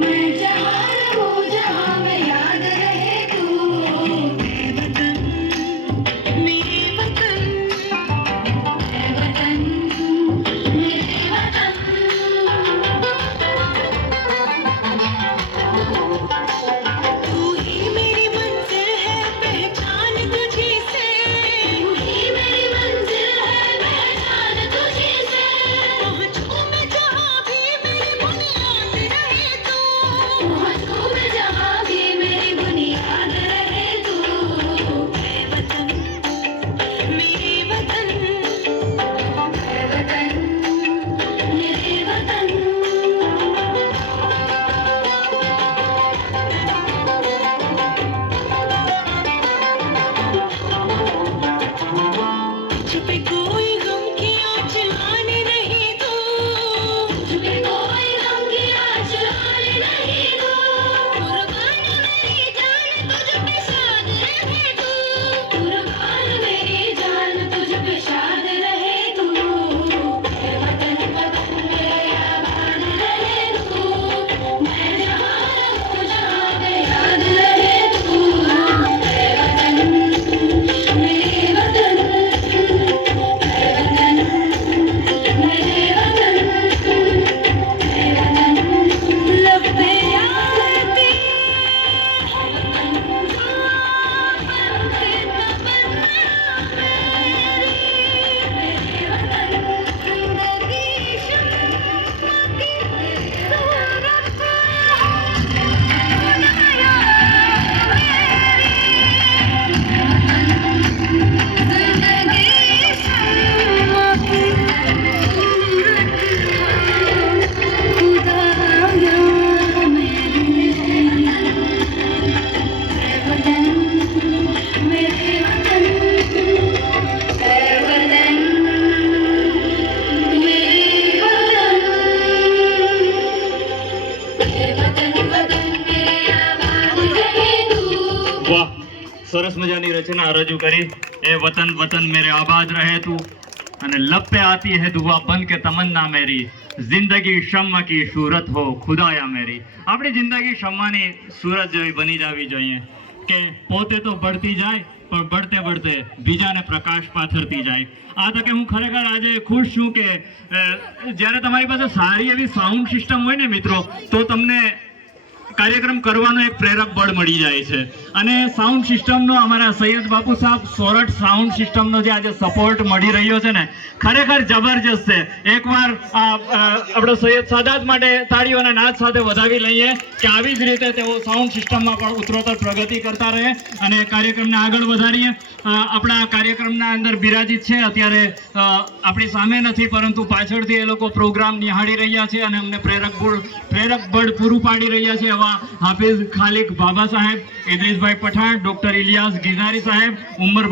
मैं जहाँ रहूं जहाँ में याद रहे तू। मेरे वतन मेरे वतन मेरे वतन। तू ही मेरी मंजिल है पहचान तुझी से। तू ही मेरी मंजिल है पहचान तुझी से। पहुँचूं मैं जहाँ भी मेरी बुनियाद रहे तू। पहुँचूं मैं जहाँ भी मेरी बुनियाद रहे तू। मेरे वतन मेरे वतन मेरे वतन मेरे वतन। तुझ पे कोई गम की आँच लाने नहीं दूँ। तुझ पे कोई गम की आँच लाने नहीं दूँ। कुर्बान मेरी जान तुझ पे शाद रहे तू। कुर्बान मेरी जान तुझ पे शाद रहे तू। मेरे वतन वतन मेरे आबाद रहे तू। मैं जहाँ रहूं जहाँ में याद रहे तू। मेरे वतन मेरे वतन मेरे वतन मेरे वतन मेरे वतन। लब पे आती मेरे वतन जिंदगी शम्मा की सूरत खुदाया जिंदगी शम्मा की सूरत खुदाया मेरे वतन मेरे वतन मेरे वतन मेरे वतन वतन मेरे आबाद रहे तू। વાહ, સરસ મજાની રચના રજૂ કરી. એ વતન વતન મેરે આબાદ રહે તું અને लब पे आती है दुआ बन के तमन्ना मेरी जिंदगी शम्मा की सूरत हो खुदाया मेरी. આપણી જિંદગી શમ્માની સૂરત જેવી બની જવી જોઈએ કે પોતે તો બળતી જાય પણ બળતે બળતે બીજાને પ્રકાશ પાથરતી જાય. આ તકે હું ખરેખર આજે ખુશ છું કે જ્યારે તમારી પાસે સારી એવી સાઉન્ડ સિસ્ટમ હોય ને મિત્રો, તો તમને કાર્યક્રમ કરવાનો એક પ્રેરક બળ મળી જાય છે. અને સાઉન્ડ સિસ્ટમનો અમારા સૈયદ બાપુ સાહેબ સોરઠ સાઉન્ડ સિસ્ટમનો જે આજે સપોર્ટ મળી રહ્યો છે ને, ખરેખર જબરજસ્ત છે. એકવાર આપણો સૈયદ સાદાત માટે તાળીઓના નાદ સાથે વધાવી લઈએ કે આવી જ રીતે તેઓ સાઉન્ડ સિસ્ટમમાં પણ ઉત્તરોત્તર પ્રગતિ કરતા રહે અને કાર્યક્રમને આગળ વધારીએ. આપણા કાર્યક્રમના અંદર બિરાજિત છે અત્યારે, આપણી સામે નથી પરંતુ પાછળથી એ લોકો પ્રોગ્રામ નિહાળી રહ્યા છે અને અમને પ્રેરક બળ પૂરું પાડી રહ્યા છે. એવા હાફિઝ ખાલિક બાબા સાહેબ, ઇદ્રીસભાઈ પઠાણ, ડોક્ટર ઇલિયાસ ગિરનારી સાહેબ, ઉમરભાઈ